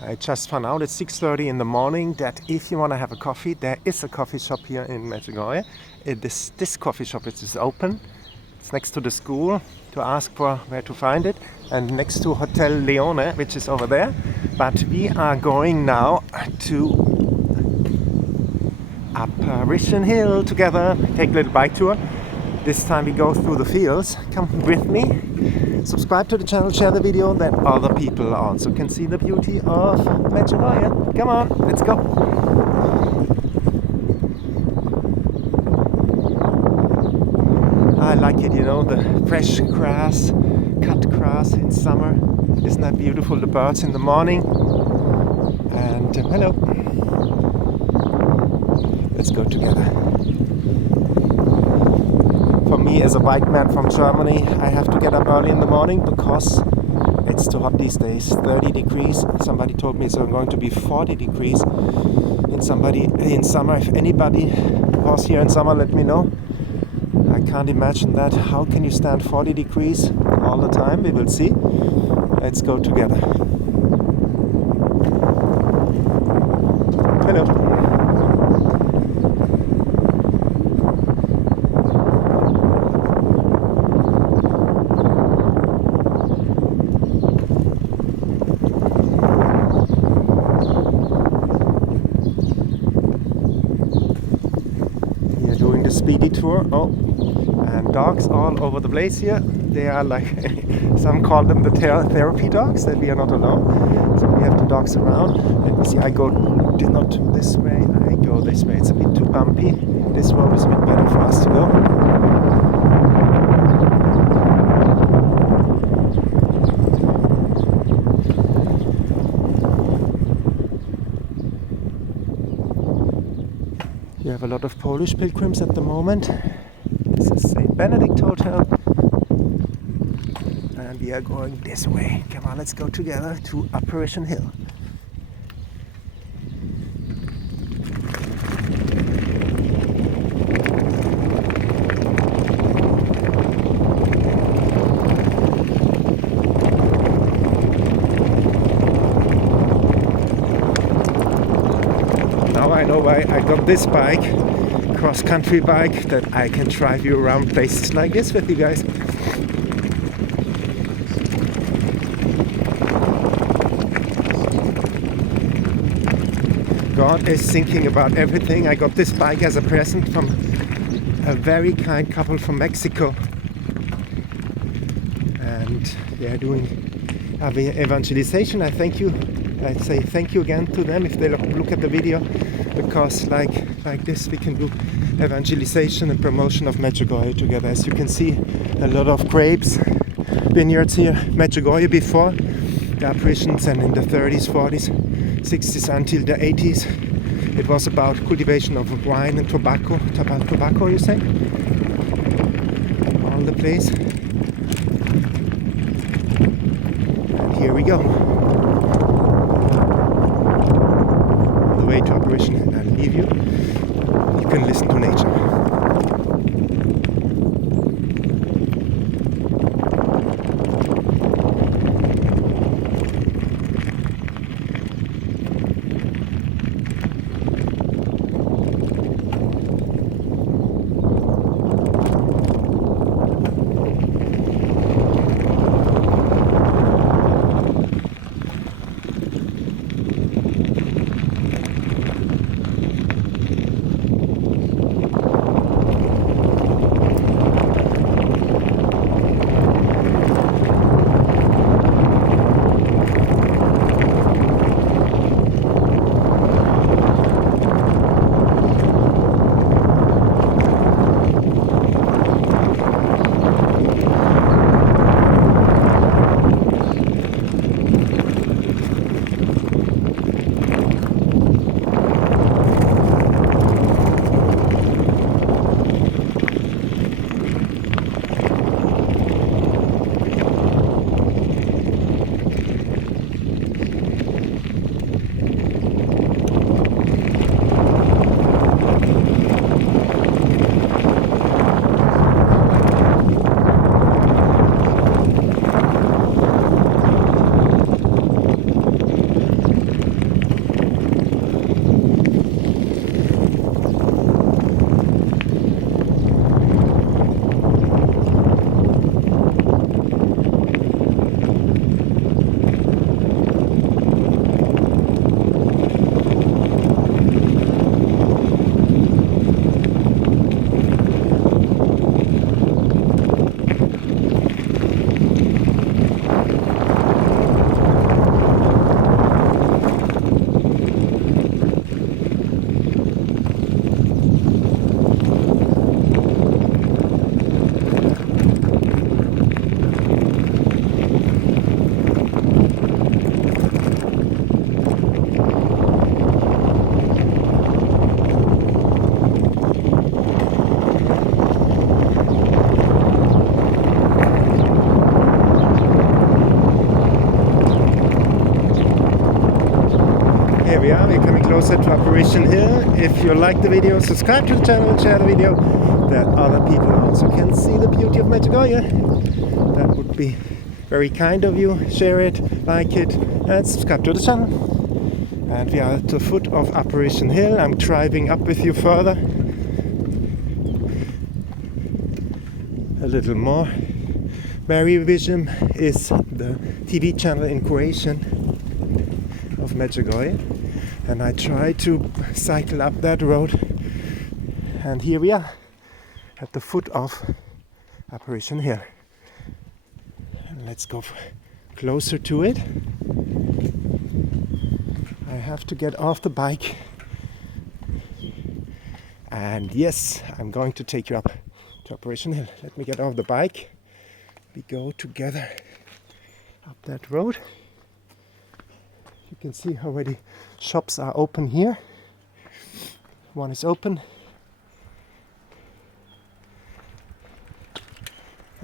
I just found out at 6:30 in the morning that if you want to have a coffee, there is a coffee shop here in Medjugorje. This coffee shop is open. It's next to the school. To ask for where to find it, and next to Hotel Leone, which is over there. But we are going now to Apparition Hill together. Take a little bike tour. This time we go through the fields. Come with me. Subscribe to the channel, share the video, that other people also can see the beauty of Medjugorje. Come on, let's go. I like it, you know, the fresh grass, cut grass in summer. Isn't that beautiful? The birds in the morning. And hello. Let's go together. For me, as a bike man from Germany, I have to get up early in the morning because it's too hot these days. 30 degrees. Somebody told me it's going to be 40 degrees in summer. If anybody was here in summer, let me know. I can't imagine that. How can you stand 40 degrees all the time? We will see. Let's go together. Hello. We are doing the speedy tour. Oh. And dogs all over the place here. They are like, some call them the therapy dogs, that we are not alone. So we have the dogs around. Let me see, I go not this way, I go this way. It's a bit too bumpy. This road is a bit better for us to go. You have a lot of Polish pilgrims at the moment. This is St. Benedict Hotel, and we are going this way. Come on, let's go together to Apparition Hill. Now I know why I got this bike. Cross-country bike, that I can drive you around places like this with you guys. God is thinking about everything. I got this bike as a present from a very kind couple from Mexico, and they are doing evangelization. I say thank you again to them if they look at the video, because like this we can do evangelization and promotion of Medjugorje together. As you can see, a lot of grapes, vineyards here, Medjugorje before the apparitions, and in the 30s, 40s, 60s until the 80s it was about cultivation of wine and tobacco, you say, all the place. And here we go. The way to Apparition, and I'll leave you. You can listen to nature. Here we are, we're coming closer to Apparition Hill. If you like the video, subscribe to the channel and share the video, that other people also can see the beauty of Medjugorje. That would be very kind of you. Share it, like it, and subscribe to the channel. And we are at the foot of Apparition Hill. I'm driving up with you further. A little more. Vision is the TV channel in Croatian of Medjugorje, and I try to cycle up that road, and here we are at the foot of Apparition Hill. And let's go closer to it. I have to get off the bike, and yes, I'm going to take you up to Apparition Hill. Let me get off the bike. We go together up that road. You can see already shops are open here. One is open.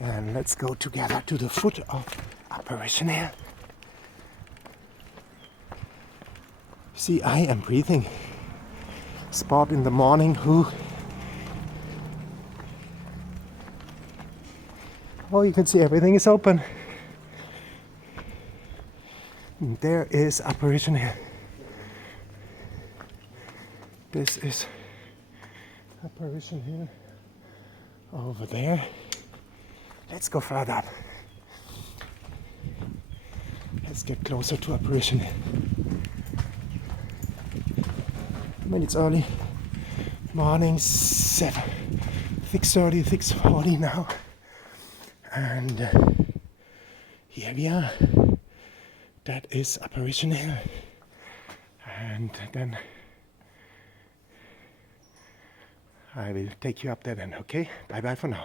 And let's go together to the foot of Apparition Hill. See, I am breathing. Spot in the morning. Oh, you can see everything is open. And there is Apparition Hill. This is Apparition Hill over there. Let's go further up. Let's get closer to Apparition Hill. I mean, it's early morning, 6:30, 6:40 now. And here we are. That is Apparition Hill. And then I will take you up there then, okay? Bye bye for now.